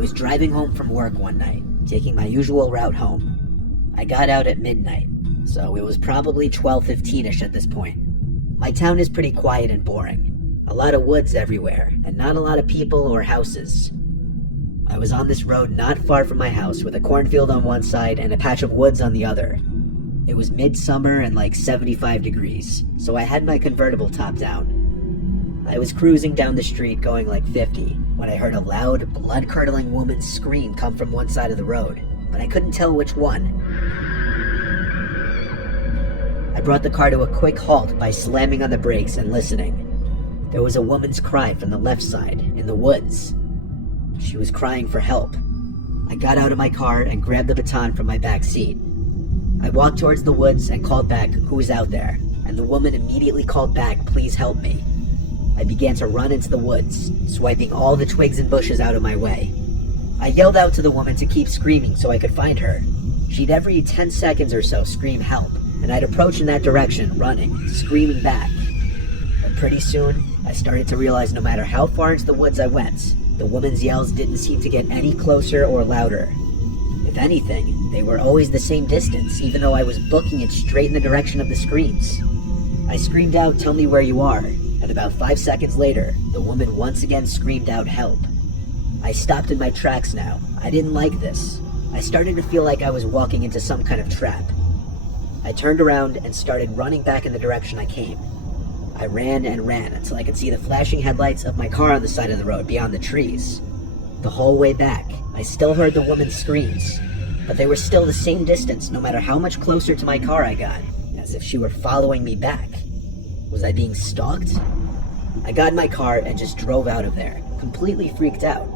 was driving home from work one night, taking my usual route home. I got out at midnight, so it was probably 12:15ish at this point. My town is pretty quiet and boring. A lot of woods everywhere, and not a lot of people or houses. I was on this road not far from my house with a cornfield on one side and a patch of woods on the other. It was midsummer and like 75 degrees, so I had my convertible top down. I was cruising down the street going like 50 when I heard a loud, blood-curdling woman's scream come from one side of the road, but I couldn't tell which one. I brought the car to a quick halt by slamming on the brakes and listening. There was a woman's cry from the left side, in the woods. She was crying for help. I got out of my car and grabbed the baton from my back seat. I walked towards the woods and called back, "Who is out there?" And the woman immediately called back, "Please help me." I began to run into the woods, swiping all the twigs and bushes out of my way. I yelled out to the woman to keep screaming so I could find her. She'd every 10 seconds or so scream help, and I'd approach in that direction, running, screaming back. But pretty soon, I started to realize no matter how far into the woods I went, the woman's yells didn't seem to get any closer or louder. If anything, they were always the same distance, even though I was booking it straight in the direction of the screams. I screamed out, "Tell me where you are," and about 5 seconds later, the woman once again screamed out, "Help." I stopped in my tracks now. I didn't like this. I started to feel like I was walking into some kind of trap. I turned around and started running back in the direction I came. I ran and ran until I could see the flashing headlights of my car on the side of the road beyond the trees. The whole way back, I still heard the woman's screams, but they were still the same distance no matter how much closer to my car I got, as if she were following me back. Was I being stalked? I got in my car and just drove out of there, completely freaked out.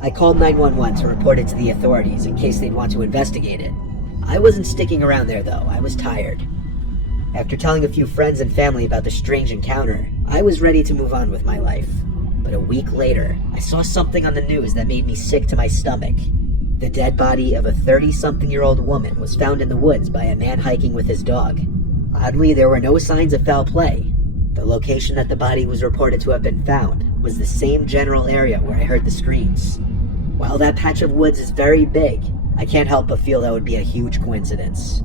I called 911 to report it to the authorities in case they'd want to investigate it. I wasn't sticking around there though, I was tired. After telling a few friends and family about the strange encounter, I was ready to move on with my life. But a week later, I saw something on the news that made me sick to my stomach. The dead body of a 30-something-year-old woman was found in the woods by a man hiking with his dog. Oddly, there were no signs of foul play. The location that the body was reported to have been found was the same general area where I heard the screams. While that patch of woods is very big, I can't help but feel that would be a huge coincidence.